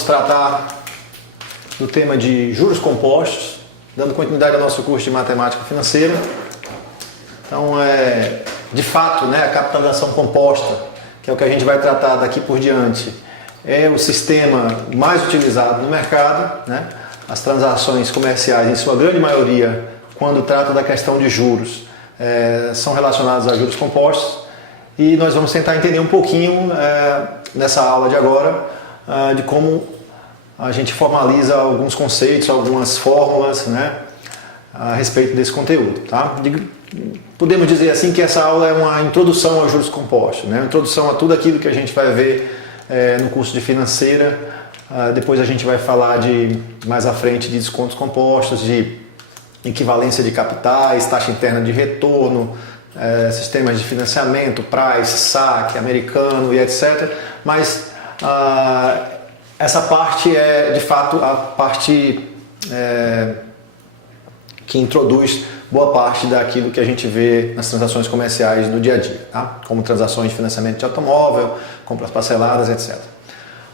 vamos tratar do tema de juros compostos, dando continuidade ao nosso curso de matemática financeira. Então, de fato, a capitalização composta, que é o que a gente vai tratar daqui por diante, é o sistema mais utilizado no mercado, né? As transações comerciais, em sua grande maioria, quando trata da questão de juros, são relacionadas a juros compostos. E nós vamos tentar entender um pouquinho nessa aula de agora de como a gente formaliza alguns conceitos, algumas fórmulas, né, a respeito desse conteúdo. Tá? Podemos dizer assim que essa aula é uma introdução aos juros compostos, né? Uma introdução a tudo aquilo que a gente vai ver no curso de financeira. Depois a gente vai falar mais à frente de descontos compostos, de equivalência de capitais, taxa interna de retorno, sistemas de financiamento, price, saque, americano e etc. Mas essa parte é de fato a parte que introduz boa parte daquilo que a gente vê nas transações comerciais do dia a dia, tá? Como transações de financiamento de automóvel, compras parceladas, etc.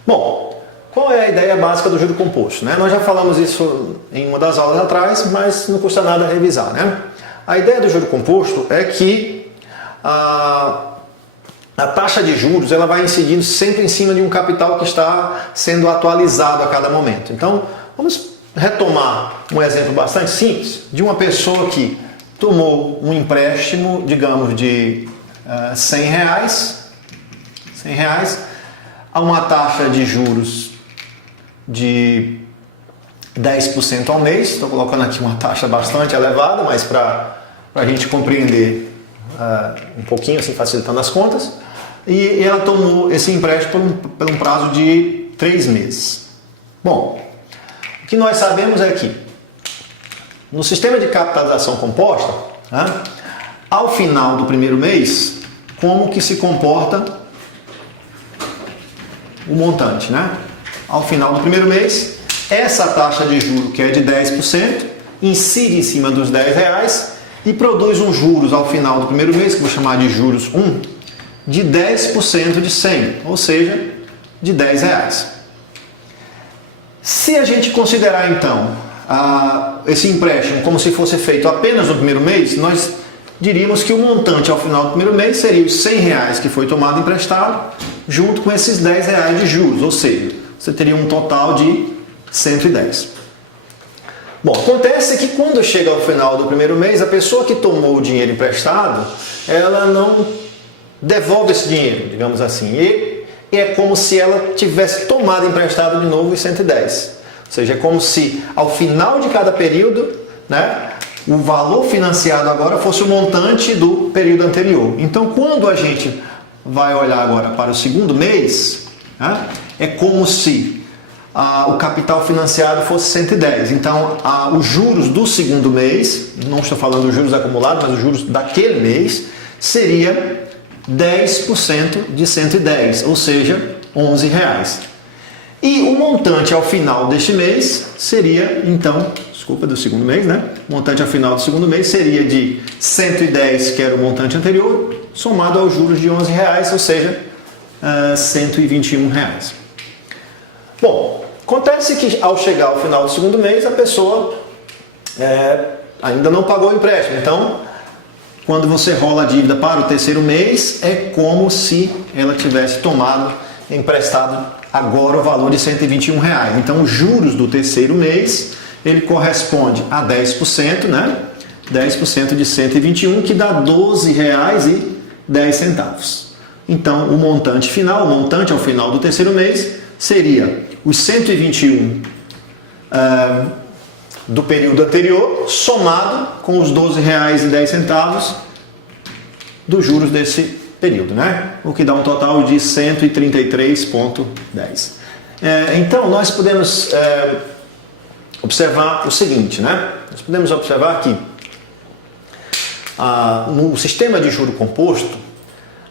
Bom, qual é a ideia básica do juro composto, né? Nós já falamos isso em uma das aulas atrás, mas não custa nada revisar, né? A ideia do juro composto é que a taxa de juros ela vai incidindo sempre em cima de um capital que está sendo atualizado a cada momento. Então, vamos retomar um exemplo bastante simples de uma pessoa que tomou um empréstimo, digamos, de R$100 a uma taxa de juros de 10% ao mês. Estou colocando aqui uma taxa bastante elevada, mas para a gente compreender um pouquinho, assim, facilitando as contas. E ela tomou esse empréstimo por um prazo de 3 meses. Bom, o que nós sabemos é que no sistema de capitalização composta, né, ao final do primeiro mês, como que se comporta o montante, né? Ao final do primeiro mês, essa taxa de juros, que é de 10%, incide em cima dos R$10 e produz um juros ao final do primeiro mês, que eu vou chamar de juros 1, de 10% de 100, ou seja, de R$10. Se a gente considerar então esse empréstimo como se fosse feito apenas no primeiro mês, nós diríamos que o montante ao final do primeiro mês seria os R$100 que foi tomado emprestado, junto com esses R$10 de juros, ou seja, você teria um total de 110. Bom, acontece que quando chega ao final do primeiro mês, a pessoa que tomou o dinheiro emprestado, ela não devolve esse dinheiro, digamos assim, e é como se ela tivesse tomado emprestado de novo os 110. Ou seja, é como se ao final de cada período, né, o valor financiado agora fosse o montante do período anterior. Então, quando a gente vai olhar agora para o segundo mês, né, é como se o capital financiado fosse 110. Então, os juros do segundo mês, não estou falando dos juros acumulados, mas os juros daquele mês, seria 10% de 110, ou seja, R$11. E o montante ao final deste mês seria, então, do segundo mês, né? O montante ao final do segundo mês seria de 110, que era o montante anterior, somado aos juros de R$11, ou seja, R$121. Bom, acontece que ao chegar ao final do segundo mês, a pessoa ainda não pagou o empréstimo. Então, quando você rola a dívida para o terceiro mês, é como se ela tivesse tomado emprestado agora o valor de R$121. Então, os juros do terceiro mês, ele corresponde a 10%, né? 10% de 121, que dá R$12,10. Então, o montante final, o montante ao final do terceiro mês, seria os 121 do período anterior, somado com os R$12,10 dos juros desse período, né? O que dá um total de 133,10. Então, nós podemos observar o seguinte, né? Nós podemos observar que no sistema de juro composto,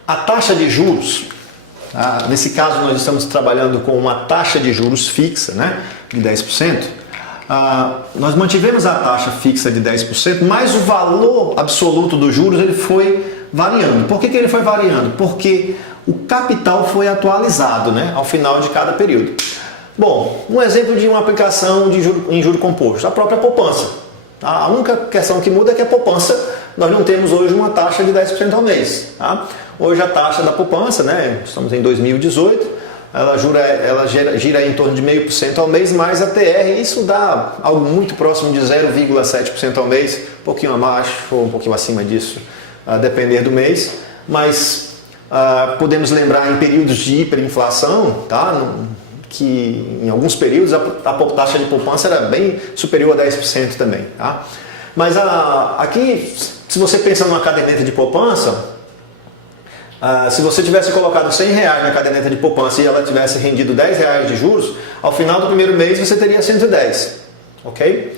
a taxa de juros, nesse caso nós estamos trabalhando com uma taxa de juros fixa, né, de 10%, nós mantivemos a taxa fixa de 10%, mas o valor absoluto dos juros ele foi variando. Por que ele foi variando? Porque o capital foi atualizado, né, ao final de cada período. Bom, um exemplo de uma aplicação em juro composto, a própria poupança. A única questão que muda é que a poupança, nós não temos hoje uma taxa de 10% ao mês. Tá? Hoje a taxa da poupança, né, estamos em 2018, ela gira em torno de 0,5% ao mês, mais a TR, isso dá algo muito próximo de 0,7% ao mês, um pouquinho abaixo ou um pouquinho acima disso, a depender do mês. Mas podemos lembrar em períodos de hiperinflação, tá? Que em alguns períodos a taxa de poupança era bem superior a 10% também. Tá? Mas aqui, se você pensa numa caderneta de poupança, se você tivesse colocado R$100 na caderneta de poupança e ela tivesse rendido R$10 de juros, ao final do primeiro mês você teria 110. Ok?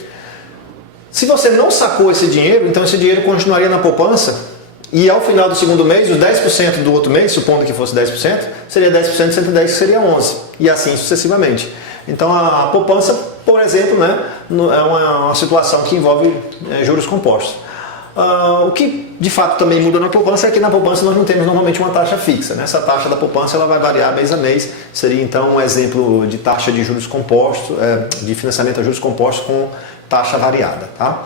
Se você não sacou esse dinheiro, então esse dinheiro continuaria na poupança. E ao final do segundo mês, os 10% do outro mês, supondo que fosse 10%, seria 10% de 110, que seria 11. E assim sucessivamente. Então a poupança, por exemplo, né, é uma situação que envolve juros compostos. O que de fato também muda na poupança é que na poupança nós não temos normalmente uma taxa fixa. Né? Essa taxa da poupança ela vai variar mês a mês. Seria então um exemplo de taxa de juros compostos, de financiamento a juros compostos com taxa variada. Tá?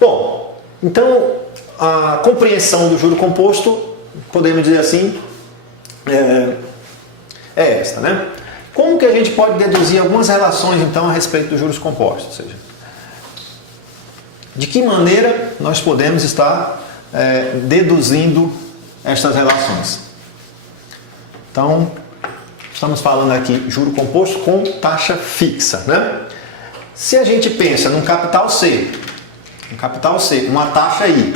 Bom, então a compreensão do juro composto, podemos dizer assim, é esta, né? Como que a gente pode deduzir algumas relações, então, a respeito dos juros compostos? Ou seja, de que maneira nós podemos estar deduzindo estas relações? Então, estamos falando aqui juro composto com taxa fixa, né? Se a gente pensa num capital C, uma taxa I,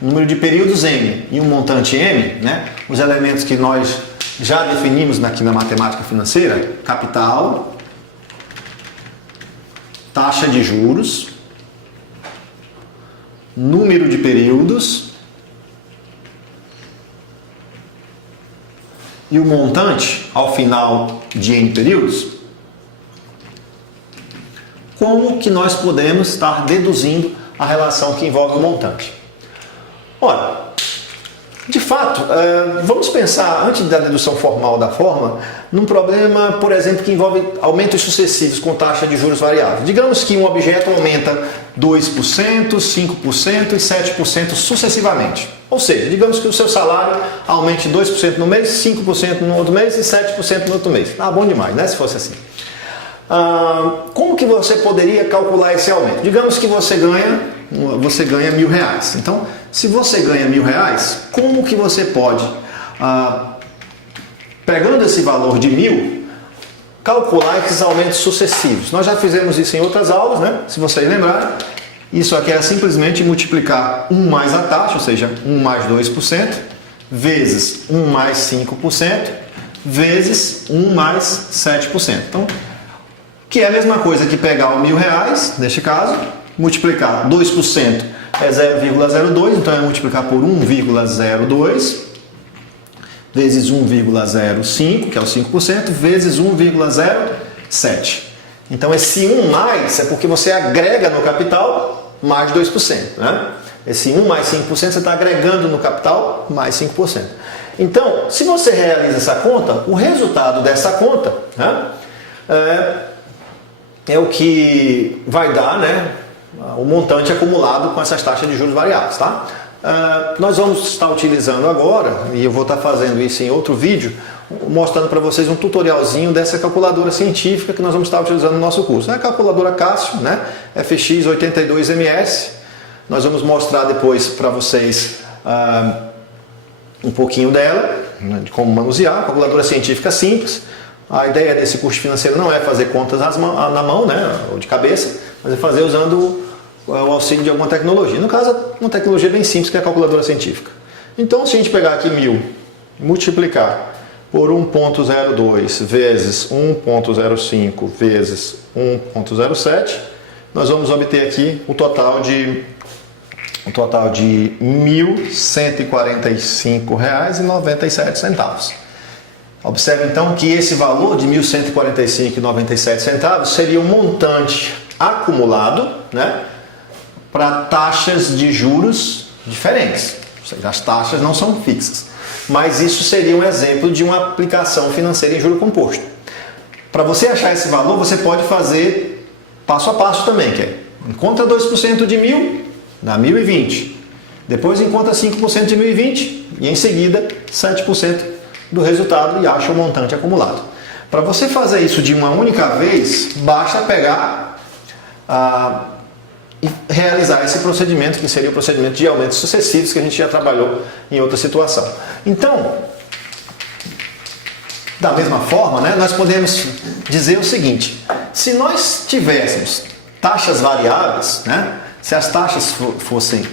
número de períodos N e um montante M, né? Os elementos que nós já definimos aqui na matemática financeira, capital, taxa de juros, número de períodos e o montante ao final de N períodos. Como que nós podemos estar deduzindo a relação que envolve o montante? Ora, de fato, vamos pensar, antes da dedução formal da forma, num problema, por exemplo, que envolve aumentos sucessivos com taxa de juros variável. Digamos que um objeto aumenta 2%, 5% e 7% sucessivamente. Ou seja, digamos que o seu salário aumente 2% no mês, 5% no outro mês e 7% no outro mês. Ah, bom demais, né? Se fosse assim. Como que você poderia calcular esse aumento? Digamos que você ganha R$1.000. Então, se você ganha R$1.000, como que você pode, pegando esse valor de 1.000, calcular esses aumentos sucessivos? Nós já fizemos isso em outras aulas, né? Se vocês lembrarem, isso aqui é simplesmente multiplicar 1 mais a taxa, ou seja, 1 mais 2%, vezes 1 mais 5%, vezes 1 mais 7%. Então, que é a mesma coisa que pegar o R$1.000, neste caso, multiplicar 2% é 0,02, então é multiplicar por 1,02, vezes 1,05, que é o 5%, vezes 1,07. Então esse 1 mais é porque você agrega no capital mais 2%. Né? Esse 1 mais 5% você está agregando no capital mais 5%. Então, se você realiza essa conta, o resultado dessa conta, né, é o que vai dar, né, o montante acumulado com essas taxas de juros variáveis. Tá? Nós vamos estar utilizando agora, e eu vou estar fazendo isso em outro vídeo, mostrando para vocês um tutorialzinho dessa calculadora científica que nós vamos estar utilizando no nosso curso. É a calculadora Cássio, né, FX82MS. Nós vamos mostrar depois para vocês um pouquinho dela, né, de como manusear. Calculadora científica simples. A ideia desse curso financeiro não é fazer contas na mão, né, ou de cabeça, mas é fazer usando o auxílio de alguma tecnologia. No caso, uma tecnologia bem simples, que é a calculadora científica. Então, se a gente pegar aqui 1.000, multiplicar por 1,02 vezes 1,05 vezes 1,07, nós vamos obter aqui o total de R$ 1.145,97. Observe então que esse valor de R$ 1.145,97 seria um montante acumulado, né, para taxas de juros diferentes. Ou seja, as taxas não são fixas. Mas isso seria um exemplo de uma aplicação financeira em juro composto. Para você achar esse valor, você pode fazer passo a passo também, que é encontra 2% de 1.000, dá 1.020. Depois encontra 5% de 1.020 e em seguida 7% do resultado e acha o montante acumulado. Para você fazer isso de uma única vez, basta pegar e realizar esse procedimento, que seria o procedimento de aumentos sucessivos que a gente já trabalhou em outra situação. Então, da mesma forma, né, nós podemos dizer o seguinte: se nós tivéssemos taxas variáveis, né, se as taxas fossem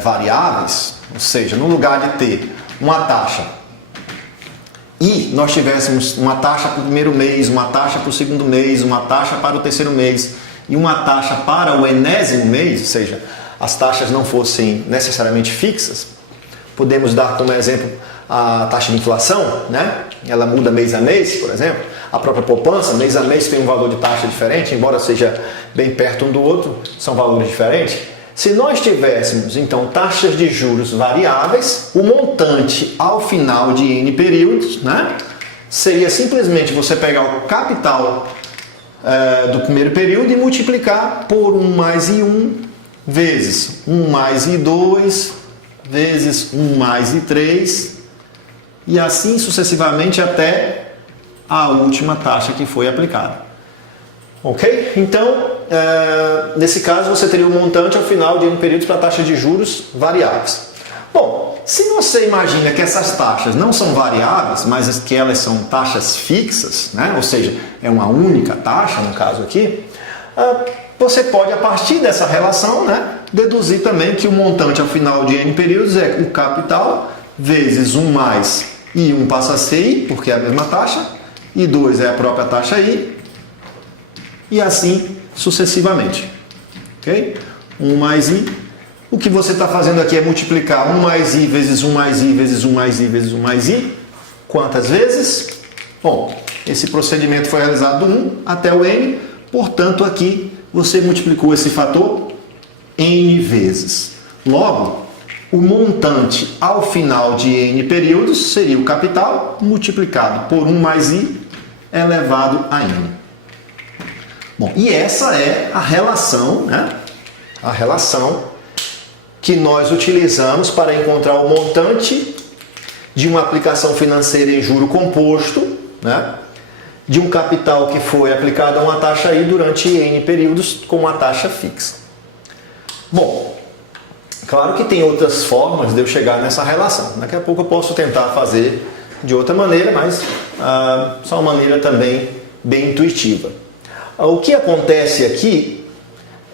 variáveis, ou seja, no lugar de ter uma taxa e nós tivéssemos uma taxa para o primeiro mês, uma taxa para o segundo mês, uma taxa para o terceiro mês e uma taxa para o enésimo mês, ou seja, as taxas não fossem necessariamente fixas, podemos dar como exemplo a taxa de inflação, né? Ela muda mês a mês, por exemplo. A própria poupança, mês a mês tem um valor de taxa diferente, embora seja bem perto um do outro, são valores diferentes. Se nós tivéssemos, então, taxas de juros variáveis, o montante ao final de N períodos, né, seria simplesmente você pegar o capital do primeiro período e multiplicar por 1 mais I1 vezes 1 mais I2 vezes 1 mais I3 e assim sucessivamente até a última taxa que foi aplicada. Ok? Então, nesse caso, você teria um montante ao final de N períodos para taxa de juros variáveis. Bom, se você imagina que essas taxas não são variáveis, mas que elas são taxas fixas, né? Ou seja, é uma única taxa, no caso aqui, você pode, a partir dessa relação, né, deduzir também que o montante ao final de N períodos é o capital vezes 1 mais I1 passa a ser I, porque é a mesma taxa, I2 é a própria taxa I, e assim sucessivamente. Ok? 1 mais I. O que você está fazendo aqui é multiplicar 1 mais I vezes 1 mais I vezes 1 mais I vezes 1 mais I. Quantas vezes? Bom, esse procedimento foi realizado do 1 até o N, portanto aqui você multiplicou esse fator N vezes. Logo, o montante ao final de N períodos seria o capital multiplicado por 1 mais I elevado a N. Bom, e essa é a relação, né? A relação que nós utilizamos para encontrar o montante de uma aplicação financeira em juro composto, né? De um capital que foi aplicado a uma taxa I durante N períodos com uma taxa fixa. Bom, claro que tem outras formas de eu chegar nessa relação. Daqui a pouco eu posso tentar fazer de outra maneira, mas só uma maneira também bem intuitiva. O que acontece aqui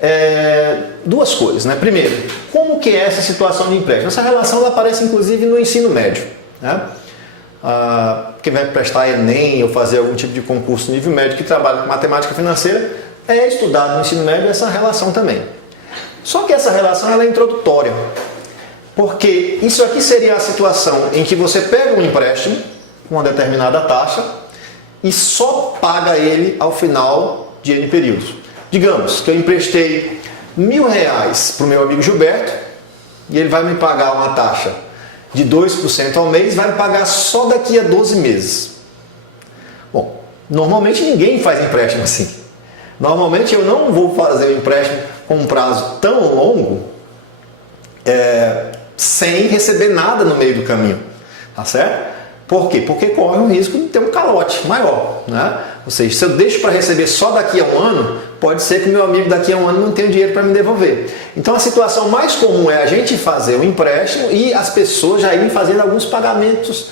é duas coisas, né? Primeiro, como que é essa situação de empréstimo? Essa relação ela aparece inclusive no ensino médio, né? Quem vai prestar Enem ou fazer algum tipo de concurso nível médio que trabalha com matemática financeira é estudado no ensino médio essa relação também. Só que essa relação ela é introdutória, porque isso aqui seria a situação em que você pega um empréstimo com uma determinada taxa e só paga ele ao final de N períodos. Digamos que eu emprestei R$1.000 para o meu amigo Gilberto e ele vai me pagar uma taxa de 2% ao mês, vai me pagar só daqui a 12 meses. Bom, normalmente ninguém faz empréstimo assim. Normalmente eu não vou fazer um empréstimo com um prazo tão longo sem receber nada no meio do caminho, tá certo? Por quê? Porque corre o risco de ter um calote maior, né? Ou seja, se eu deixo para receber só daqui a um ano, pode ser que o meu amigo daqui a um ano não tenha dinheiro para me devolver. Então a situação mais comum é a gente fazer um empréstimo e as pessoas já irem fazendo alguns pagamentos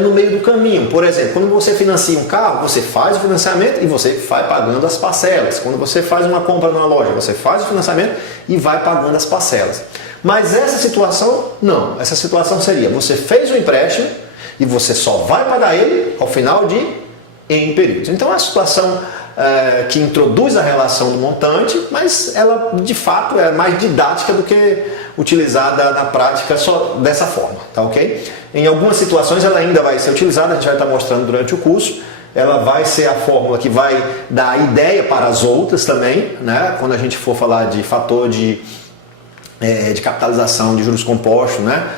no meio do caminho. Por exemplo, quando você financia um carro, você faz o financiamento e você vai pagando as parcelas. Quando você faz uma compra numa loja, você faz o financiamento e vai pagando as parcelas. Mas essa situação, não. Essa situação seria, você fez o empréstimo e você só vai pagar ele ao final de N períodos. Então é a situação que introduz a relação do montante, mas ela de fato é mais didática do que utilizada na prática só dessa forma, tá ok? Em algumas situações ela ainda vai ser utilizada, a gente vai estar mostrando durante o curso, ela vai ser a fórmula que vai dar a ideia para as outras também, né? Quando a gente for falar de fator de capitalização de juros compostos, né?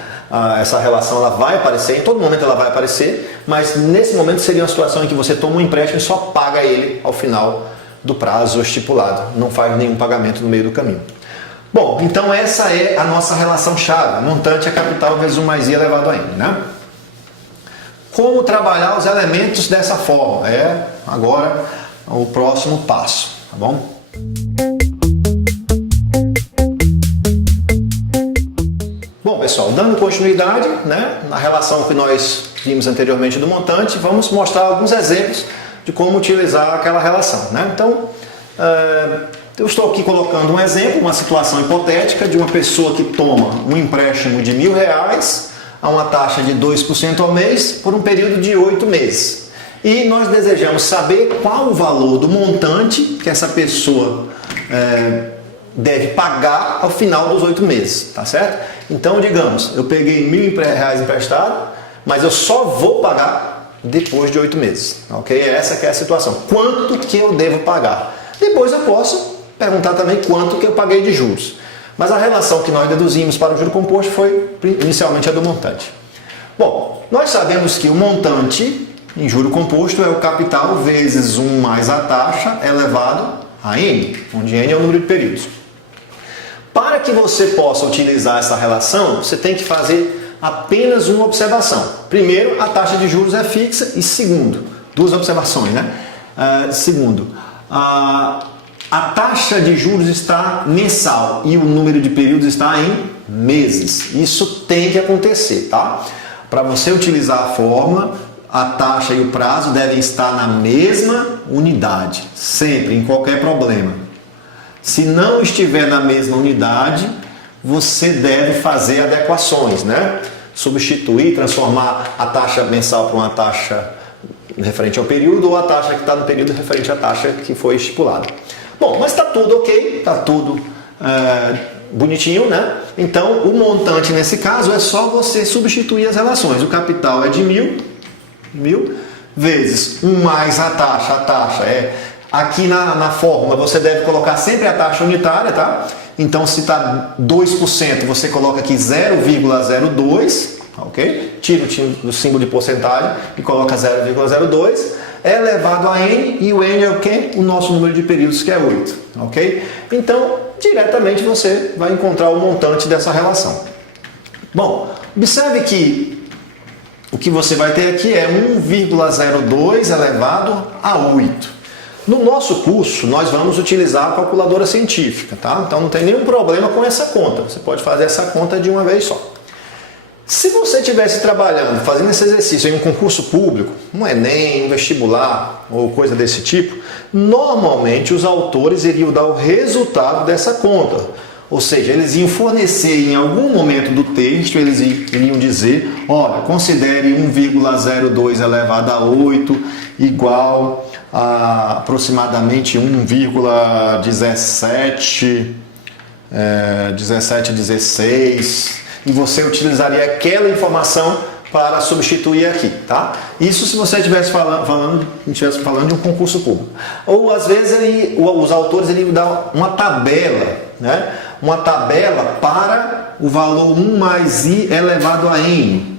essa relação ela vai aparecer, em todo momento ela vai aparecer, mas nesse momento seria uma situação em que você toma um empréstimo e só paga ele ao final do prazo estipulado, não faz nenhum pagamento no meio do caminho. Bom, então essa é a nossa relação chave, montante é capital vezes 1 mais I elevado a N, né? Como trabalhar os elementos dessa forma? É agora o próximo passo, tá bom? Bom, pessoal, dando continuidade, né, na relação que nós vimos anteriormente do montante, vamos mostrar alguns exemplos de como utilizar aquela relação, né? Então, eu estou aqui colocando um exemplo, uma situação hipotética de uma pessoa que toma um empréstimo de R$1.000 a uma taxa de 2% ao mês por um período de 8 meses. E nós desejamos saber qual o valor do montante que essa pessoa deve pagar ao final dos 8 meses, tá certo? Então, digamos, eu peguei R$1.000 emprestado, mas eu só vou pagar depois de 8 meses, ok? Essa que é a situação. Quanto que eu devo pagar? Depois eu posso perguntar também quanto que eu paguei de juros. Mas a relação que nós deduzimos para o juro composto foi inicialmente a do montante. Bom, nós sabemos que o montante em juro composto é o capital vezes 1 mais a taxa elevado a N, onde N é o número de períodos. Para que você possa utilizar essa relação, você tem que fazer apenas uma observação. Primeiro, a taxa de juros é fixa e segundo, duas observações, né? Segundo, a taxa de juros está mensal e o número de períodos está em meses. Isso tem que acontecer, tá? Para você utilizar a fórmula, a taxa e o prazo devem estar na mesma unidade, sempre, em qualquer problema. Se não estiver na mesma unidade, você deve fazer adequações, né? Substituir, transformar a taxa mensal para uma taxa referente ao período ou a taxa que está no período referente à taxa que foi estipulada. Bom, mas está tudo ok, está tudo bonitinho, né? Então, o montante nesse caso é só você substituir as relações. O capital é de 1.000 vezes 1 mais a taxa é... Aqui na fórmula você deve colocar sempre a taxa unitária, tá? Então se está 2%, você coloca aqui 0,02, ok? Tira o símbolo de porcentagem e coloca 0,02, é elevado a N, e o N é o quê? O nosso número de períodos, que é 8, ok? Então, diretamente você vai encontrar o montante dessa relação. Bom, observe que o que você vai ter aqui é 1,02 elevado a 8. No nosso curso, nós vamos utilizar a calculadora científica, tá? Então não tem nenhum problema com essa conta. Você pode fazer essa conta de uma vez só. Se você estivesse trabalhando, fazendo esse exercício em um concurso público, um Enem, um vestibular ou coisa desse tipo, normalmente os autores iriam dar o resultado dessa conta. Ou seja, eles iam fornecer em algum momento do texto, eles iriam dizer, olha, considere 1,02 elevado a 8 igual a aproximadamente 1,1716, e você utilizaria aquela informação para substituir aqui, tá? Isso se você estivesse falando de um concurso público. Ou às vezes os autores iriam dar uma tabela, né? Uma tabela para o valor 1 mais I elevado a N.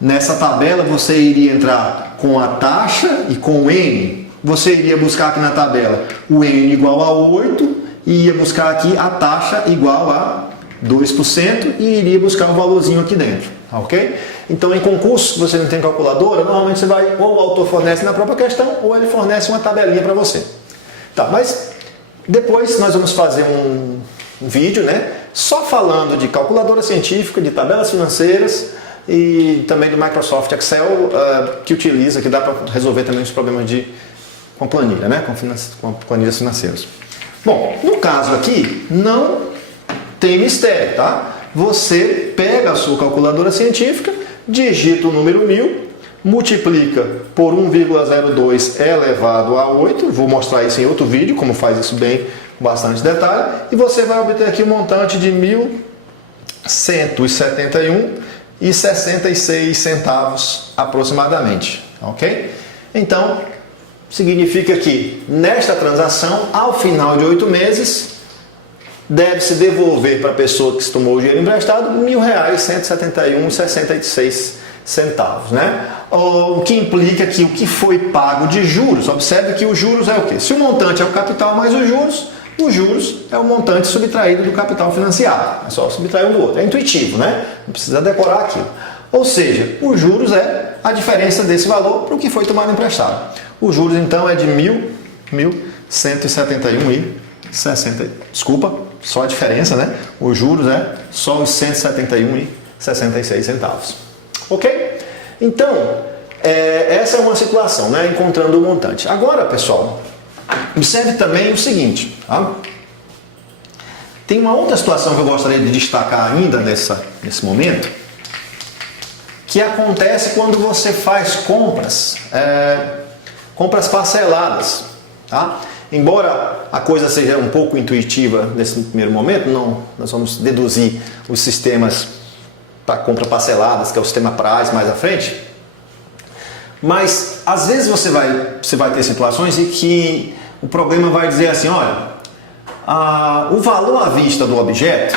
Nessa tabela você iria entrar com a taxa e com o N. Você iria buscar aqui na tabela o N igual a 8 e ia buscar aqui a taxa igual a 2% e iria buscar um valorzinho aqui dentro, ok? Então, em concurso, se você não tem calculadora, normalmente você vai, ou o autor fornece na própria questão, ou ele fornece uma tabelinha para você. Tá, mas depois nós vamos fazer um vídeo, né? Só falando de calculadora científica, de tabelas financeiras e também do Microsoft Excel, que utiliza, que dá para resolver também os problemas com planilha, né? Com planilhas financeiras. Bom, no caso aqui, não tem mistério, tá? Você pega a sua calculadora científica, digita o número 1000, multiplica por 1,02 elevado a 8, vou mostrar isso em outro vídeo, como faz isso bem, com bastante detalhe, e você vai obter aqui um montante de 1.171,66 centavos aproximadamente, ok? Então, significa que nesta transação, ao final de 8 meses, deve-se devolver para a pessoa que se tomou o dinheiro emprestado R$ 1.171,66, né? O que implica que o que foi pago de juros, observe que os juros é o quê? Se o montante é o capital mais os juros é o montante subtraído do capital financiado. É só subtrair um do outro. É intuitivo, né? Não precisa decorar aquilo. Ou seja, os juros é a diferença desse valor para o que foi tomado emprestado. Os juros então é de 1.171,60. Desculpa, só a diferença, né? Os juros é só os 171,66 centavos. Ok? Então, essa é uma situação, né? Encontrando o montante. Agora, pessoal, observe também o seguinte, tá? Tem uma outra situação que eu gostaria de destacar ainda nesse momento, que acontece quando você faz compras parceladas, tá? Embora a coisa seja um pouco intuitiva nesse primeiro momento, nós vamos deduzir os sistemas para compra parceladas, que é o sistema PRAS mais à frente. Mas às vezes você vai ter situações em que o programa vai dizer assim, olha, o valor à vista do objeto,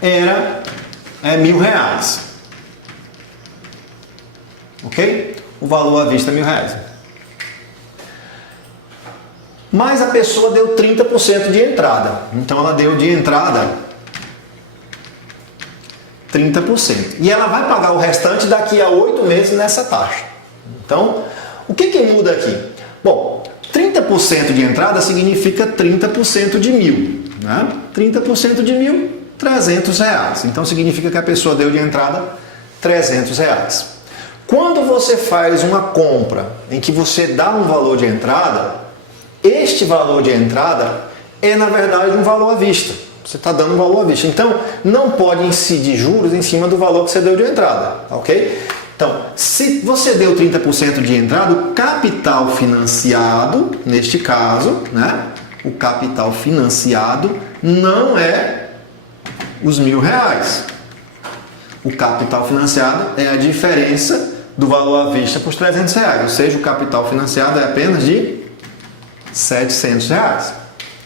era R$1.000. Ok? O valor à vista é R$1.000. Mas a pessoa deu 30% de entrada. Então ela deu de entrada 30%. E ela vai pagar o restante daqui a 8 meses nessa taxa. Então, o que muda aqui? Bom, 30% de entrada significa 30% de 1.000. Né? 30% de 1.000, R$300. Então significa que a pessoa deu de entrada R$300. Quando você faz uma compra em que você dá um valor de entrada, este valor de entrada é, na verdade, um valor à vista. Você está dando um valor à vista. Então, não pode incidir juros em cima do valor que você deu de entrada. Ok? Então, se você deu 30% de entrada, o capital financiado, neste caso, né? O capital financiado não é os R$1.000. O capital financiado é a diferença do valor à vista para os R$300. Ou seja, o capital financiado é apenas de R$700.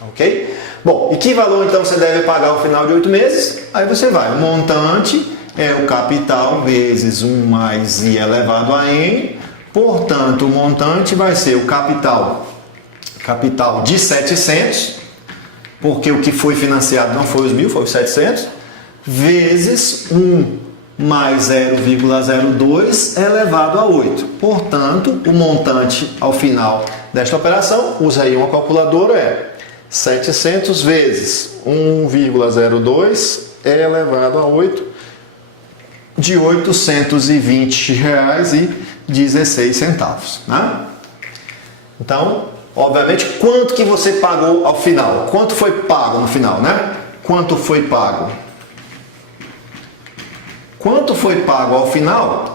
Ok? Bom, e que valor então você deve pagar ao final de 8 meses? Aí você vai, o montante é o capital vezes 1 mais I elevado a N, portanto o montante vai ser o capital de 700, porque o que foi financiado não foi os 1.000, foi os 700, vezes 1 mais 0,02 elevado a 8. Portanto, o montante ao final desta operação, usa aí uma calculadora, é 700 vezes 1,02 elevado a 8, de R$ 820,16. Né? Então, obviamente, quanto que você pagou ao final? Quanto foi pago no final, né? Quanto foi pago? Quanto foi pago ao final?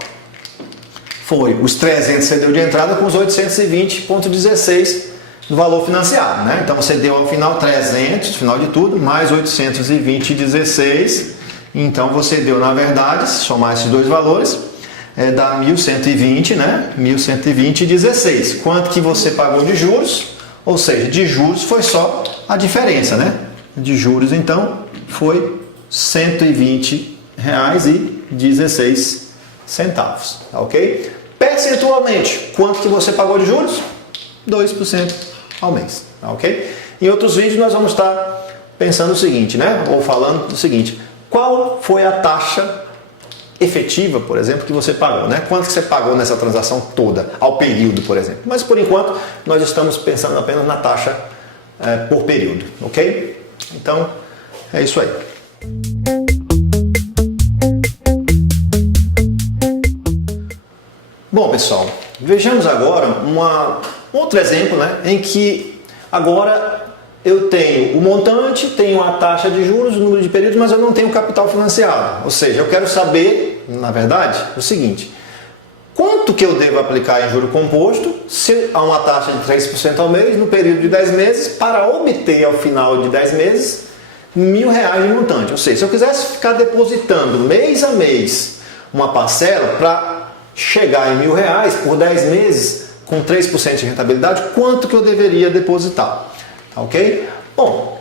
Foi os 300 que você deu de entrada com os 820,16 do valor financiado, né? Então você deu ao final 300, no final de tudo, mais 820,16. Então você deu, na verdade, se somar esses dois valores, dá 1.120, né? 1.120,16. Quanto que você pagou de juros? Ou seja, de juros foi só a diferença, né? De juros, então, foi R$ 120,16. Tá ok? Percentualmente, quanto que você pagou de juros? 2% ao mês. Tá ok? Em outros vídeos nós vamos estar pensando o seguinte, né? Ou falando o seguinte: qual foi a taxa efetiva, por exemplo, que você pagou, né? Quanto que você pagou nessa transação toda, ao período, por exemplo. Mas por enquanto nós estamos pensando apenas na taxa por período, ok? Então é isso aí. Bom, pessoal, vejamos agora um outro exemplo, né, em que agora eu tenho o montante, tenho a taxa de juros, o número de períodos, mas eu não tenho capital financiado. Ou seja, eu quero saber, na verdade, o seguinte: quanto que eu devo aplicar em juro composto se há uma taxa de 3% ao mês no período de 10 meses para obter ao final de 10 meses R$1.000 de montante. Ou seja, se eu quisesse ficar depositando mês a mês uma parcela para chegar em R$1.000 por 10 meses, com 3% de rentabilidade, quanto que eu deveria depositar, tá ok? Bom,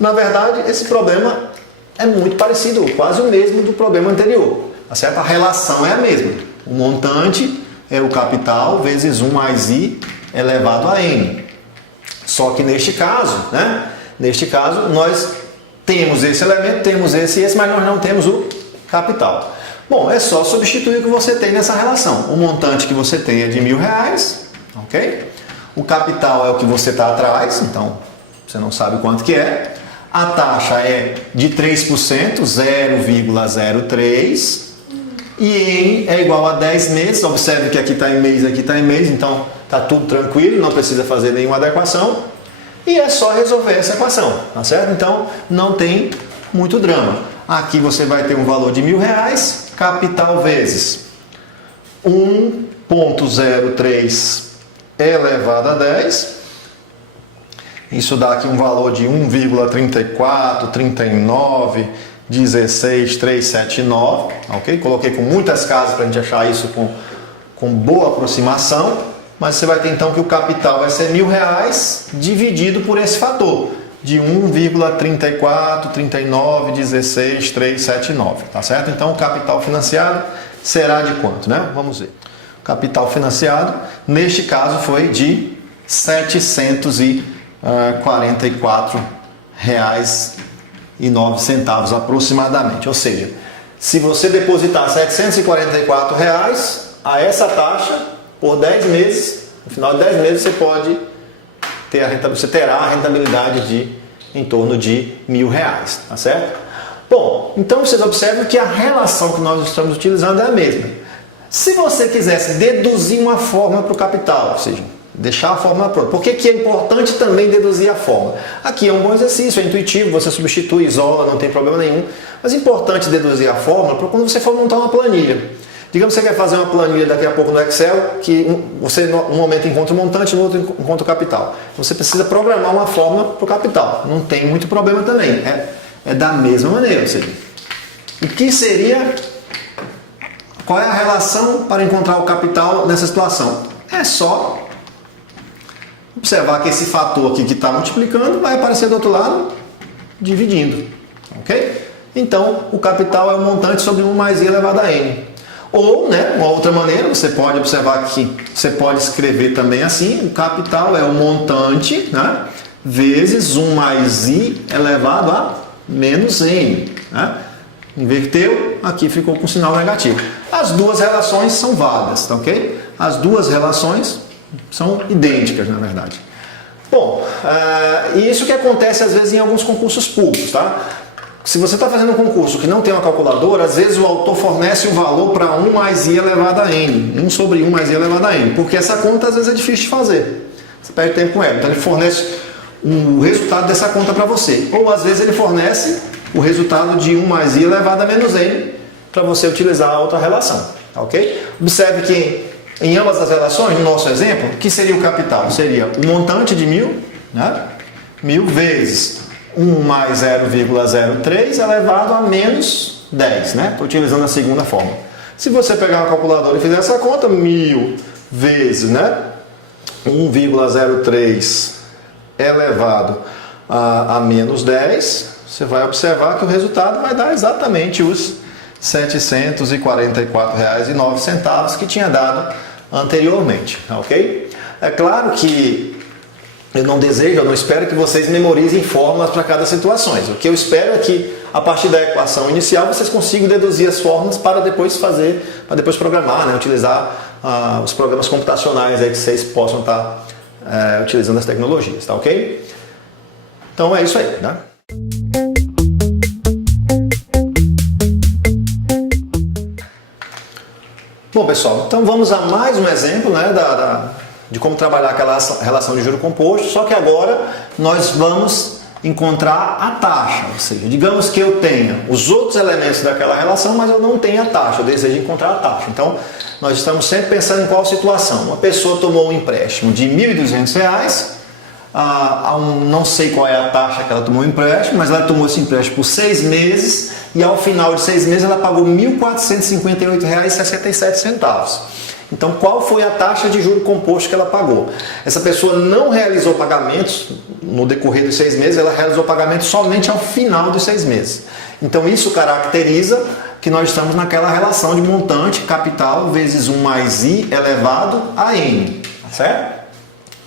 na verdade, esse problema é muito parecido, quase o mesmo do problema anterior, tá certo? A relação é a mesma. O montante é o capital vezes 1 mais I elevado a N. Só que neste caso, né? Neste caso, nós temos esse elemento, temos esse e esse, mas nós não temos o capital. Bom, é só substituir o que você tem nessa relação. O montante que você tem é de R$1.000, ok? O capital é o que você está atrás, então você não sabe quanto que é. A taxa é de 3%, 0,03. E N é igual a 10 meses. Observe que aqui está em mês, aqui está em mês, então está tudo tranquilo, não precisa fazer nenhuma adequação. E é só resolver essa equação, tá certo? Então não tem muito drama. Aqui você vai ter um valor de R$1.000, capital vezes 1,03 elevado a 10. Isso dá aqui um valor de 1,343916,379, ok? Coloquei com muitas casas para a gente achar isso com boa aproximação, mas você vai ter então que o capital vai ser R$1.000 dividido por esse fator de 1,343916,379, tá certo? Então o capital financiado será de quanto, né? Vamos ver. O capital financiado, neste caso, foi de R$744,09 aproximadamente. Ou seja, se você depositar R$744 a essa taxa por 10 meses, no final de 10 meses você pode ter você terá a rentabilidade de em torno de R$1.000, tá certo? Bom, então vocês observam que a relação que nós estamos utilizando é a mesma. Se você quisesse deduzir uma fórmula para o capital, ou seja, deixar a fórmula pronta. Por que é importante também deduzir a fórmula? Aqui é um bom exercício, é intuitivo, você substitui, isola, não tem problema nenhum. Mas é importante deduzir a fórmula para quando você for montar uma planilha. Digamos que você quer fazer uma planilha daqui a pouco no Excel, que você um momento encontra o montante, no outro encontra o capital. Você precisa programar uma fórmula para o capital. Não tem muito problema também. É da mesma maneira. Ou seja, o que seria... Qual é a relação para encontrar o capital nessa situação? É só observar que esse fator aqui que está multiplicando vai aparecer do outro lado dividindo. Ok? Então, o capital é o montante sobre 1 mais I elevado a N. Ou, né, uma outra maneira, você pode observar que você pode escrever também assim, o capital é o montante, né, vezes 1 mais I elevado a menos N. Né? Inverteu, aqui ficou com sinal negativo. As duas relações são válidas, tá ok? As duas relações são idênticas, na verdade. Bom, isso que acontece às vezes em alguns concursos públicos, tá? Se você está fazendo um concurso que não tem uma calculadora, às vezes o autor fornece um valor para 1 mais I elevado a N. 1 sobre 1 mais I elevado a N. Porque essa conta às vezes é difícil de fazer. Você perde tempo com ela. Então ele fornece o resultado dessa conta para você. Ou às vezes ele fornece o resultado de 1 mais I elevado a menos N para você utilizar a outra relação. Tá ok? Observe que em ambas as relações, no nosso exemplo, o que seria o capital? Seria o montante de 1.000, né? 1.000 vezes 1 mais 0,03 elevado a menos 10, né? Utilizando a segunda forma. Se você pegar uma calculadora e fizer essa conta, 1.000 vezes, né? 1,03 elevado a menos 10, você vai observar que o resultado vai dar exatamente os R$ 744,09 que tinha dado anteriormente, ok? É claro que eu não desejo, eu não espero que vocês memorizem fórmulas para cada situação. O que eu espero é que, a partir da equação inicial, vocês consigam deduzir as fórmulas para depois programar, né? Utilizar os programas computacionais aí que vocês possam estar utilizando as tecnologias, tá ok? Então é isso aí, né? Bom, pessoal, então vamos a mais um exemplo, né, de como trabalhar aquela relação de juro composto, só que agora nós vamos encontrar a taxa, ou seja, digamos que eu tenha os outros elementos daquela relação, mas eu não tenho a taxa, eu desejo encontrar a taxa. Então, nós estamos sempre pensando em qual situação. Uma pessoa tomou um empréstimo de R$ 1.200, não sei qual é a taxa que ela tomou o empréstimo, mas ela tomou esse empréstimo por 6 meses e ao final de 6 meses ela pagou R$ 1.458,67. Então, qual foi a taxa de juro composto que ela pagou? Essa pessoa não realizou pagamentos no decorrer dos 6 meses, ela realizou pagamentos somente ao final dos 6 meses. Então, isso caracteriza que nós estamos naquela relação de montante capital vezes 1 mais I elevado a N, certo?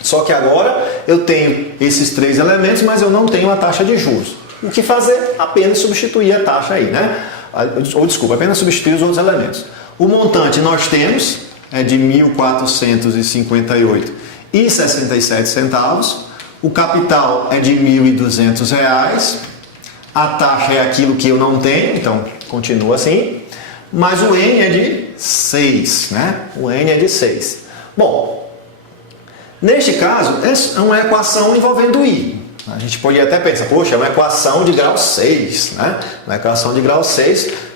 Só que agora eu tenho esses 3 elementos, mas eu não tenho a taxa de juros. O que fazer? Apenas substituir a taxa aí, né? Ou desculpa, apenas substituir os outros elementos. O montante nós temos é de R$ 1.458,67. O capital é de R$ 1.200. A taxa é aquilo que eu não tenho, então continua assim. Mas o N é de 6, né? O N é de 6. Bom, neste caso é uma equação envolvendo I. A gente poderia até pensar, poxa, é uma equação de grau 6, né? Uma equação de grau 6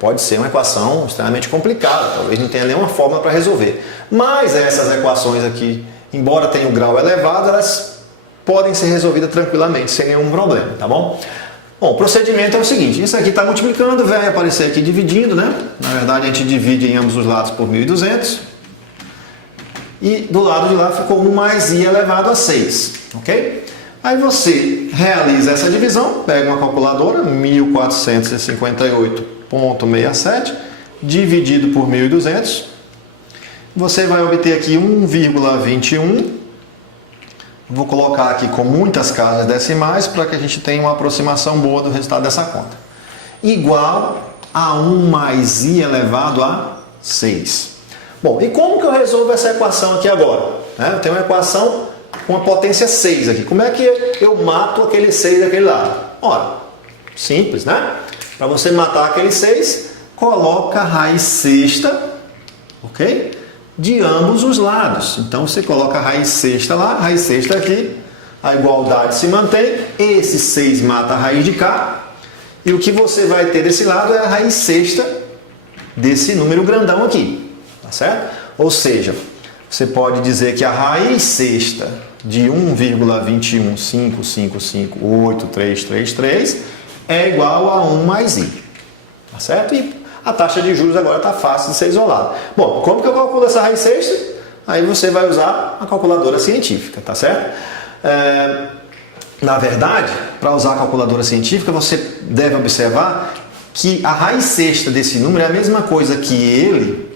pode ser uma equação extremamente complicada, talvez não tenha nenhuma fórmula para resolver. Mas essas equações aqui, embora tenham grau elevado, elas podem ser resolvidas tranquilamente, sem nenhum problema, tá bom? Bom, o procedimento é o seguinte, isso aqui está multiplicando, vai aparecer aqui dividindo, né? Na verdade a gente divide em ambos os lados por 1.200. E do lado de lá ficou 1 mais I elevado a 6, ok? Aí você realiza essa divisão, pega uma calculadora, 1458,67, dividido por 1.200. Você vai obter aqui 1,21. Vou colocar aqui com muitas casas decimais para que a gente tenha uma aproximação boa do resultado dessa conta. Igual a 1 mais I elevado a 6. Bom, e como que eu resolvo essa equação aqui agora? Eu tenho uma equação com a potência 6 aqui. Como é que eu mato aquele 6 daquele lado? Ora, simples, né? Para você matar aquele 6, coloca a raiz sexta, ok? De ambos os lados. Então você coloca a raiz sexta lá, a raiz sexta aqui, a igualdade se mantém, esse 6 mata a raiz de cá, e o que você vai ter desse lado é a raiz sexta desse número grandão aqui, tá certo? Ou seja, você pode dizer que a raiz sexta de 1,215558333 é igual a 1 mais I, tá certo? E a taxa de juros agora está fácil de ser isolada. Bom, como que eu calculo essa raiz sexta? Aí você vai usar a calculadora científica, tá certo? Na verdade, para usar a calculadora científica, você deve observar que a raiz sexta desse número é a mesma coisa que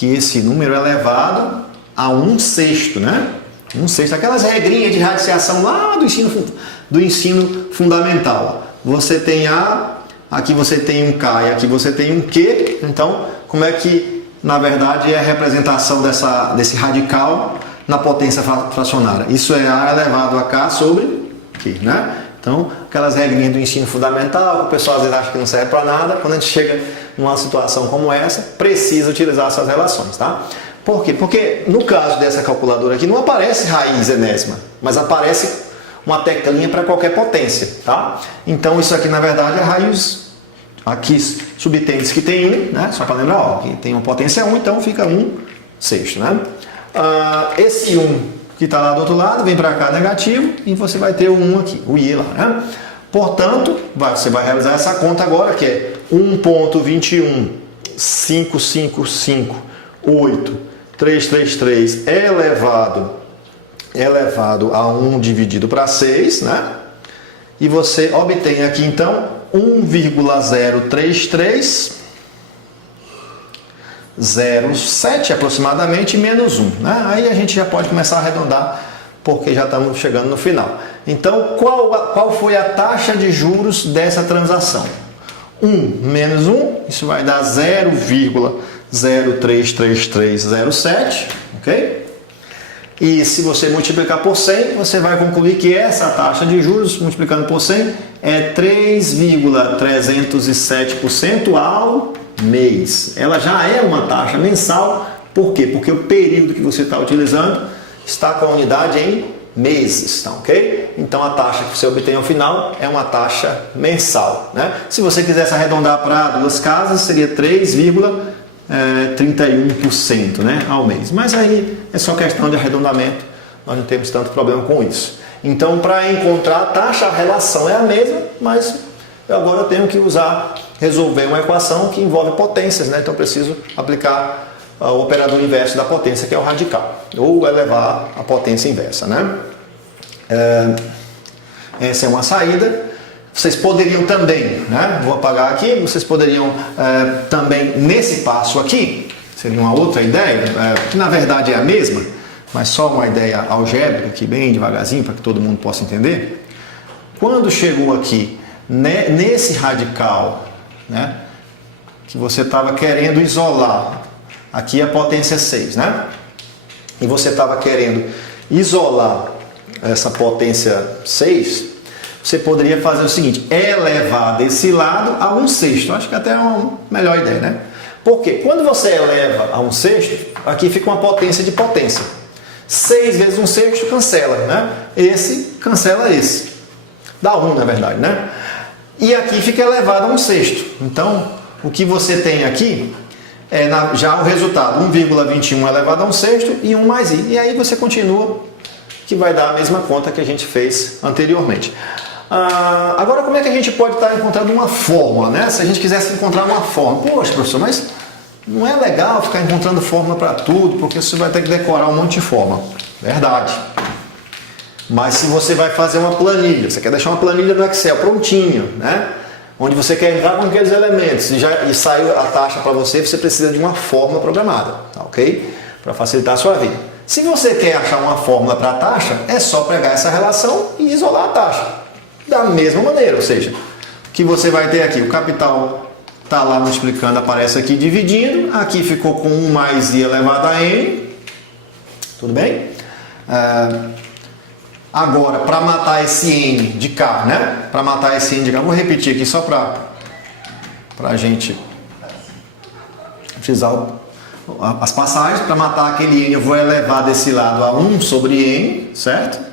esse número elevado a 1/6, né? 1/6, aquelas regrinhas de radiciação lá do ensino fundamental. Você tem A, aqui você tem um K e aqui você tem um Q. Então, como é que, na verdade, é a representação desse radical na potência fracionária? Isso é A elevado a K sobre Q, né? Então, aquelas regrinhas do ensino fundamental, que o pessoal às vezes acha que não serve para nada, quando a gente chega numa situação como essa, precisa utilizar essas relações, tá? Por quê? Porque no caso dessa calculadora aqui não aparece raiz enésima, mas aparece uma teclinha para qualquer potência, tá? Então isso aqui na verdade é raiz, aqui subtende que tem 1, né? Só para lembrar, ó, aqui tem uma potência 1, então fica 1/6, né? Esse 1 que está lá do outro lado vem para cá negativo e você vai ter o 1 aqui, o I lá, né? Portanto, você vai realizar essa conta agora que é 1,215558333 elevado a 1 dividido para 6, né? E você obtém aqui então 1,03307 aproximadamente menos 1, né? Aí a gente já pode começar a arredondar porque já estamos chegando no final. Então, qual foi a taxa de juros dessa transação? 1 menos 1, isso vai dar 0,033307, ok? E se você multiplicar por 100, você vai concluir que essa taxa de juros, multiplicando por 100, é 3,307% ao mês. Ela já é uma taxa mensal, por quê? Porque o período que você está utilizando está com a unidade em meses, tá, ok? Então a taxa que você obtém ao final é uma taxa mensal, né? Se você quisesse arredondar para 2 casas, seria 3,31%, né, ao mês. Mas aí é só questão de arredondamento, nós não temos tanto problema com isso. Então, para encontrar a taxa, a relação é a mesma, mas agora eu tenho que resolver uma equação que envolve potências, né? Então eu preciso aplicar o operador inverso da potência, que é o radical, ou elevar a potência inversa, né? Essa é uma saída. Vocês poderiam também, né? Vou apagar aqui, vocês poderiam também, nesse passo aqui, seria uma outra ideia, que na verdade é a mesma, mas só uma ideia algébrica aqui, bem devagarzinho, para que todo mundo possa entender. Quando chegou aqui, nesse radical, né, que você estava querendo isolar, aqui a potência 6, né? E você estava querendo isolar essa potência 6, você poderia fazer o seguinte, elevar desse lado a 1/6. Acho que até é uma melhor ideia, né? Porque quando você eleva a 1/6, aqui fica uma potência de potência. 6 vezes 1/6 cancela, né? Esse cancela esse. Dá 1, na verdade, né? E aqui fica elevado a 1/6. Então, o que você tem aqui é já o resultado 1,21 elevado a 1/6 e 1 mais i. E aí você continua, que vai dar a mesma conta que a gente fez anteriormente. Agora, como é que a gente pode estar encontrando uma fórmula, né? Se a gente quisesse encontrar uma fórmula. Poxa, professor, mas não é legal ficar encontrando fórmula para tudo, porque você vai ter que decorar um monte de fórmula. Verdade. Mas se você vai fazer uma planilha, você quer deixar uma planilha no Excel prontinha, né? Onde você quer entrar com aqueles elementos e saiu a taxa para você, você precisa de uma fórmula programada, tá, ok? Para facilitar a sua vida. Se você quer achar uma fórmula para a taxa, é só pegar essa relação e isolar a taxa. Da mesma maneira, ou seja, o que você vai ter aqui, o capital está lá multiplicando, aparece aqui dividindo, aqui ficou com 1 mais i elevado a n, tudo bem? Agora, para matar esse n de cá, né? Para matar esse n de cá, vou repetir aqui só para a gente precisar as passagens. Para matar aquele n, eu vou elevar desse lado a 1 sobre n, certo?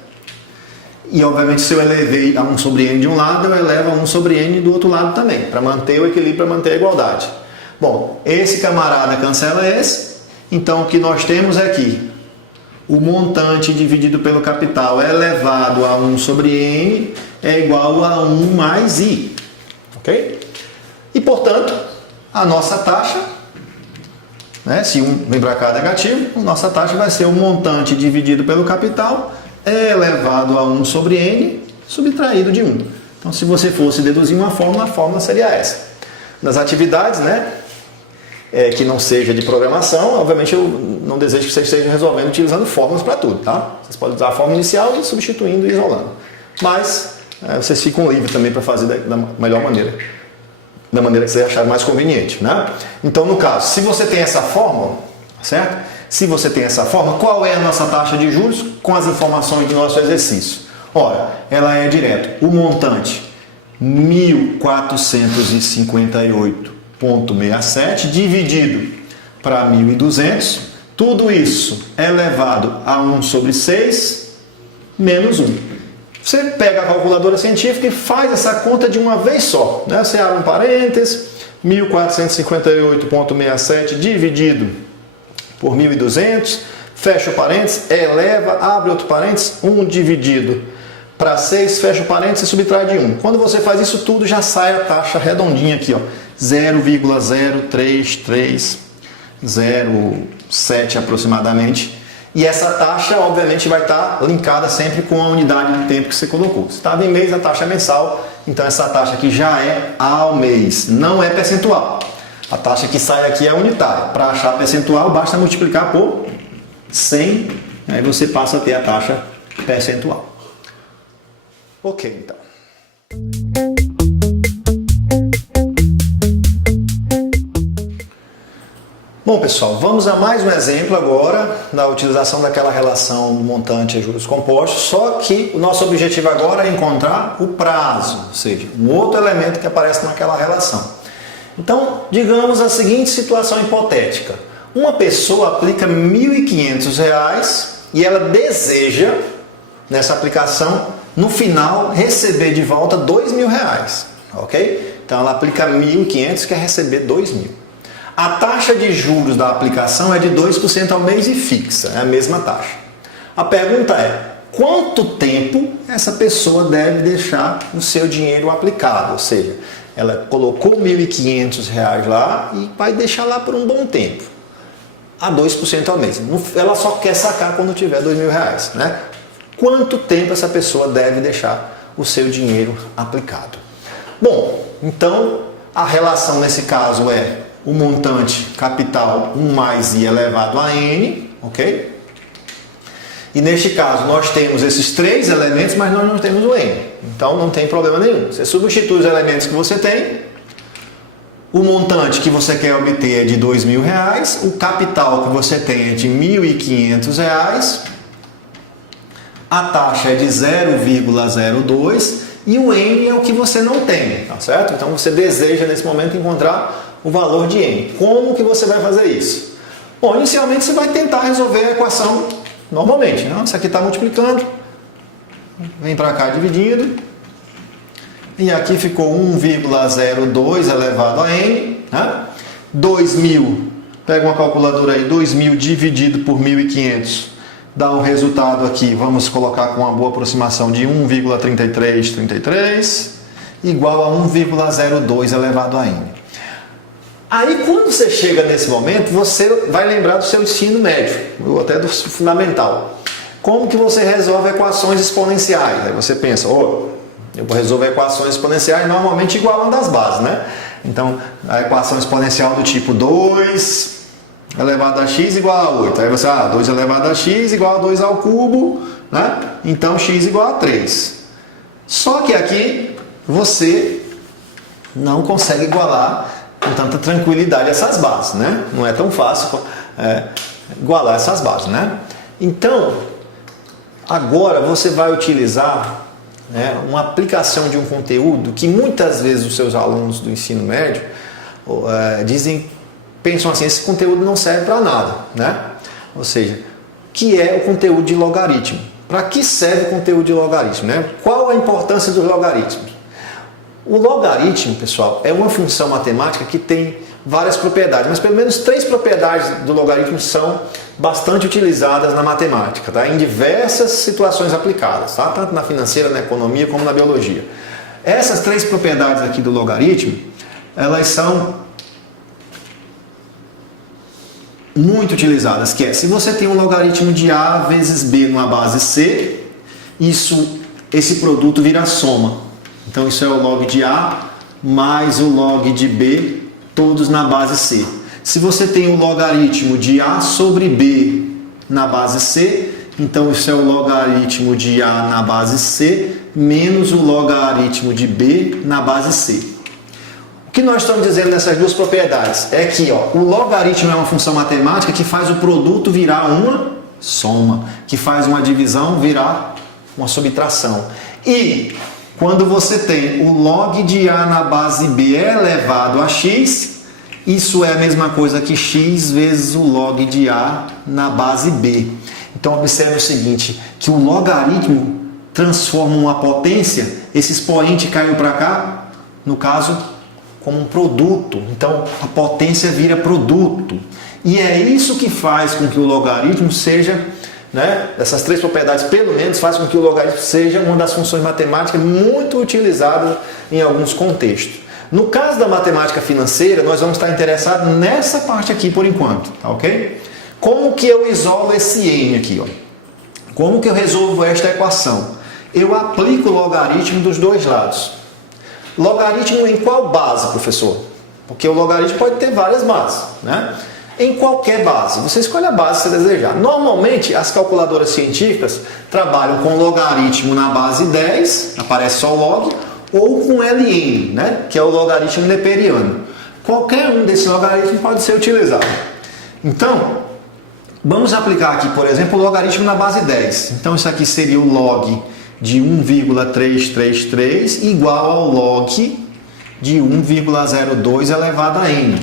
E, obviamente, se eu elevei a 1 sobre n de um lado, eu elevo a 1 sobre n do outro lado também, para manter o equilíbrio, para manter a igualdade. Bom, esse camarada cancela esse, então o que nós temos aqui, o montante dividido pelo capital elevado a 1 sobre n é igual a 1 mais i, ok? E, portanto, a nossa taxa, né, se 1 vem para cá negativo, a nossa taxa vai ser o montante dividido pelo capital elevado a 1 sobre n, subtraído de 1. Então, se você fosse deduzir uma fórmula, a fórmula seria essa. Nas atividades, né, que não seja de programação, obviamente eu não desejo que você esteja resolvendo utilizando fórmulas para tudo, tá? Vocês podem usar a fórmula inicial e substituindo e isolando. Mas vocês ficam livres também para fazer da melhor maneira, da maneira que vocês acharem mais conveniente, né? Então, no caso, se você tem essa fórmula, certo? Se você tem essa fórmula, qual é a nossa taxa de juros com as informações do nosso exercício? Ora, ela é direto. O montante 1.458,67 dividido para 1.200. Tudo isso elevado a 1 sobre 6 menos 1. Você pega a calculadora científica e faz essa conta de uma vez só, né? Você abre um parênteses, 1.458,67 dividido por 1.200, fecha o parênteses, eleva, abre outro parênteses, 1 dividido para 6, fecha o parênteses e subtrai de 1. Quando você faz isso tudo, já sai a taxa redondinha aqui, ó, 0,03307 aproximadamente. E essa taxa, obviamente, vai estar linkada sempre com a unidade de tempo que você colocou. Se estava em mês, a taxa é mensal, então essa taxa aqui já é ao mês, não é percentual. A taxa que sai aqui é unitária. Para achar percentual, basta multiplicar por 100, aí você passa a ter a taxa percentual. Ok, então. Bom, pessoal, vamos a mais um exemplo agora da utilização daquela relação montante a juros compostos, só que o nosso objetivo agora é encontrar o prazo, ou seja, um outro elemento que aparece naquela relação. Então, digamos a seguinte situação hipotética. Uma pessoa aplica R$ 1.500 e ela deseja, nessa aplicação, no final, receber de volta R$ 2.000, ok? Então, ela aplica 1.500 e quer receber 2.000. A taxa de juros da aplicação é de 2% ao mês e fixa, é a mesma taxa. A pergunta é, quanto tempo essa pessoa deve deixar o seu dinheiro aplicado? Ou seja, ela colocou R$ 1.500 lá e vai deixar lá por um bom tempo. a 2% ao mês. Ela só quer sacar quando tiver R$2.000, né? Quanto tempo essa pessoa deve deixar o seu dinheiro aplicado? Bom, então a relação nesse caso é o montante capital 1 mais I elevado a N, ok? E neste caso nós temos esses 3 elementos, mas nós não temos o N. Então não tem problema nenhum. Você substitui os elementos que você tem. O montante que você quer obter é de R$2.000. O capital que você tem é de R$1.500. A taxa é de 0,02 e o N é o que você não tem, tá certo? Então você deseja nesse momento encontrar o valor de N. Como que você vai fazer isso? Bom, inicialmente você vai tentar resolver a equação normalmente, né? Isso aqui está multiplicando, vem para cá dividindo, e aqui ficou 1,02 elevado a N, né? 2.000, pega uma calculadora aí, 2.000 dividido por 1.500, dá um resultado aqui, vamos colocar com uma boa aproximação de 1,3333, igual a 1,02 elevado a N. Aí quando você chega nesse momento, você vai lembrar do seu ensino médio, ou até do fundamental. Como que você resolve equações exponenciais? Aí você pensa, eu vou resolver equações exponenciais normalmente igual a uma das bases, né? Então, a equação exponencial do tipo 2 elevado a x igual a 8. Aí você, 2 elevado a x igual a 2 ao cubo, né? Então, x igual a 3. Só que aqui, você não consegue igualar com tanta tranquilidade essas bases, né? Não é tão fácil igualar essas bases, né? Então, agora você vai utilizar, né, uma aplicação de um conteúdo que muitas vezes os seus alunos do ensino médio pensam assim, esse conteúdo não serve para nada, né? Ou seja, que é o conteúdo de logaritmo. Para que serve o conteúdo de logaritmo, né? Qual a importância dos logaritmos? O logaritmo, pessoal, é uma função matemática que tem várias propriedades, mas pelo menos 3 propriedades do logaritmo são bastante utilizadas na matemática, tá? Em diversas situações aplicadas, tá? Tanto na financeira, na economia, como na biologia. Essas 3 propriedades aqui do logaritmo, elas são muito utilizadas, que é, se você tem um logaritmo de A vezes B numa base C, esse produto vira soma. Então isso é o log de A mais o log de B, todos na base C. Se você tem o logaritmo de A sobre B na base C, então isso é o logaritmo de A na base C menos o logaritmo de B na base C. O que nós estamos dizendo nessas duas propriedades é que o logaritmo é uma função matemática que faz o produto virar uma soma, que faz uma divisão virar uma subtração. E quando você tem o log de A na base B elevado a x, isso é a mesma coisa que x vezes o log de A na base B. Então observe o seguinte, que o logaritmo transforma uma potência, esse expoente caiu para cá, no caso, como um produto. Então a potência vira produto. E é isso que faz com que o logaritmo seja, né, essas 3 propriedades pelo menos faz com que o logaritmo seja uma das funções matemáticas muito utilizadas em alguns contextos. No caso da matemática financeira, nós vamos estar interessados nessa parte aqui por enquanto, tá ok? Como que eu isolo esse n aqui? Como que eu resolvo esta equação? Eu aplico o logaritmo dos dois lados. Logaritmo em qual base, professor? Porque o logaritmo pode ter várias bases, né? Em qualquer base, você escolhe a base que você desejar. Normalmente, as calculadoras científicas trabalham com logaritmo na base 10, aparece só o log, ou com ln, né? Que é o logaritmo neperiano. Qualquer um desses logaritmos pode ser utilizado. Então, vamos aplicar aqui, por exemplo, o logaritmo na base 10. Então, isso aqui seria o log de 1,333 igual ao log de 1,02 elevado a n.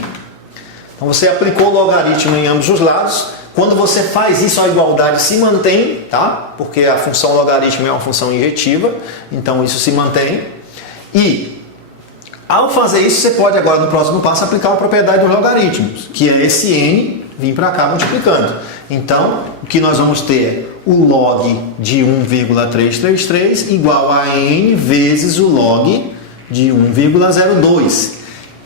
Então você aplicou o logaritmo em ambos os lados. Quando você faz isso, a igualdade se mantém, tá? Porque a função logaritmo é uma função injetiva, então isso se mantém. E ao fazer isso, você pode agora no próximo passo aplicar a propriedade dos logaritmos, que é esse n vir para cá multiplicando. Então, o que nós vamos ter? O log de 1,333 igual a n vezes o log de 1,02.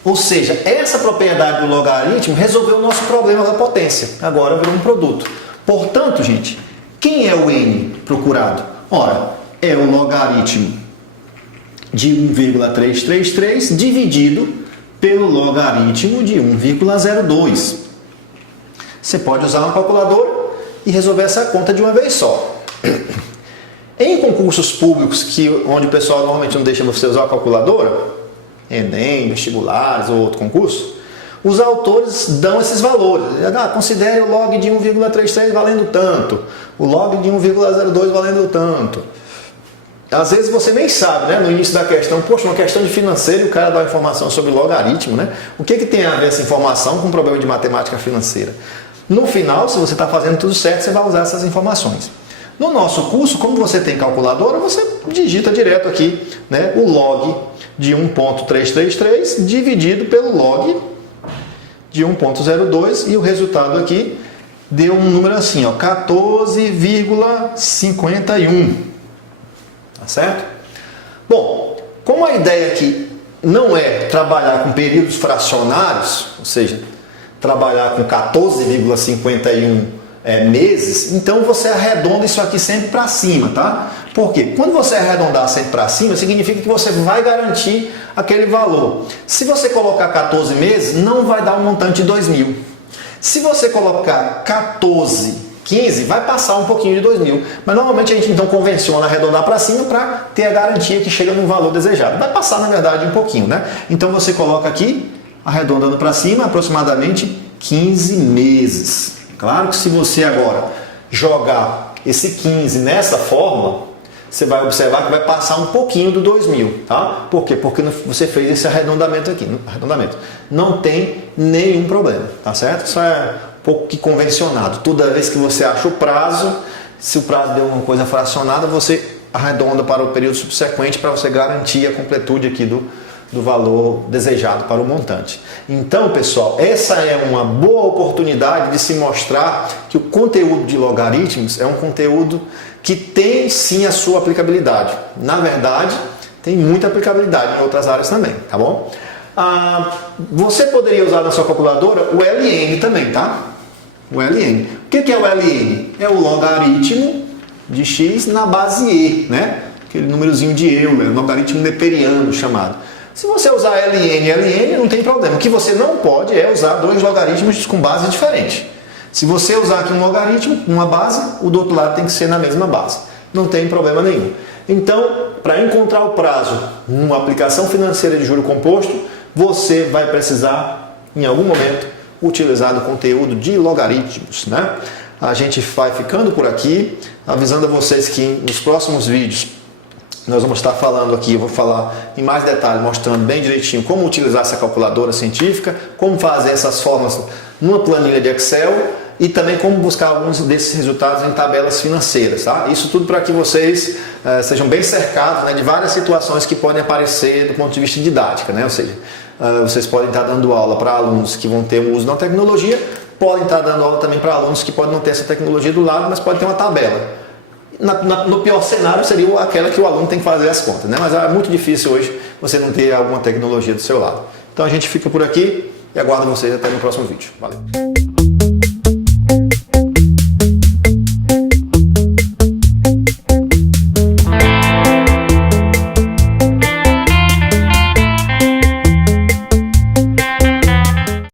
Ou seja, essa propriedade do logaritmo resolveu o nosso problema da potência. Agora virou um produto. Portanto, gente, quem é o n procurado? Ora, é o logaritmo de 1,333 dividido pelo logaritmo de 1,02. Você pode usar uma calculadora e resolver essa conta de uma vez só. Em concursos públicos onde o pessoal normalmente não deixa você usar a calculadora, Enem, vestibulares ou outro concurso, os autores dão esses valores. Considere o log de 1,33 valendo tanto, o log de 1,02 valendo tanto. Às vezes você nem sabe, né, no início da questão, poxa, uma questão de financeiro e o cara dá uma informação sobre logaritmo, né? O que tem a ver essa informação com o problema de matemática financeira? No final, se você está fazendo tudo certo, você vai usar essas informações. No nosso curso, como você tem calculadora, você digita direto aqui, né, o log de 1,333 dividido pelo log de 1,02 e o resultado aqui deu um número assim, ó, 14,51. Tá certo? Bom, como a ideia aqui não é trabalhar com períodos fracionários, ou seja, trabalhar com 14,51 meses, então você arredonda isso aqui sempre para cima, tá? Porque quando você arredondar sempre para cima, significa que você vai garantir aquele valor. Se você colocar 14 meses, não vai dar um montante de 2.000. Se você colocar 15, vai passar um pouquinho de 2.000. Mas normalmente a gente então convenciona arredondar para cima para ter a garantia que chega no valor desejado. Vai passar, na verdade, um pouquinho, né? Então você coloca aqui, arredondando para cima, aproximadamente 15 meses. Claro que se você agora jogar esse 15 nessa fórmula, você vai observar que vai passar um pouquinho do 2.000, tá? Por quê? Porque você fez esse arredondamento aqui. Não tem nenhum problema, tá certo? Isso é um pouco que convencionado. Toda vez que você acha o prazo, se o prazo deu uma coisa fracionada, você arredonda para o período subsequente para você garantir a completude aqui do valor desejado para o montante. Então, pessoal, essa é uma boa oportunidade de se mostrar que o conteúdo de logaritmos é um conteúdo que tem sim a sua aplicabilidade. Na verdade, tem muita aplicabilidade em outras áreas também, tá bom? Você poderia usar na sua calculadora o LN também, tá? O LN. O que é o LN? É o logaritmo de x na base e, né? Aquele númerozinho de Euler, logaritmo neperiano chamado. Se você usar LN, não tem problema. O que você não pode é usar dois logaritmos com base diferente. Se você usar aqui um logaritmo, uma base, o do outro lado tem que ser na mesma base. Não tem problema nenhum. Então, para encontrar o prazo numa aplicação financeira de juro composto, você vai precisar, em algum momento, utilizar o conteúdo de logaritmos, né? A gente vai ficando por aqui, avisando a vocês que nos próximos vídeos nós vamos estar falando aqui, eu vou falar em mais detalhe, mostrando bem direitinho como utilizar essa calculadora científica, como fazer essas fórmulas numa planilha de Excel e também como buscar alguns desses resultados em tabelas financeiras, tá? Isso tudo para que vocês sejam bem cercados, né, de várias situações que podem aparecer do ponto de vista didático, né? Ou seja, vocês podem estar dando aula para alunos que vão ter o uso da tecnologia, podem estar dando aula também para alunos que podem não ter essa tecnologia do lado, mas podem ter uma tabela. No pior cenário seria aquela que o aluno tem que fazer as contas, né? Mas é muito difícil hoje você não ter alguma tecnologia do seu lado. Então a gente fica por aqui e aguardo vocês até no próximo vídeo. Valeu!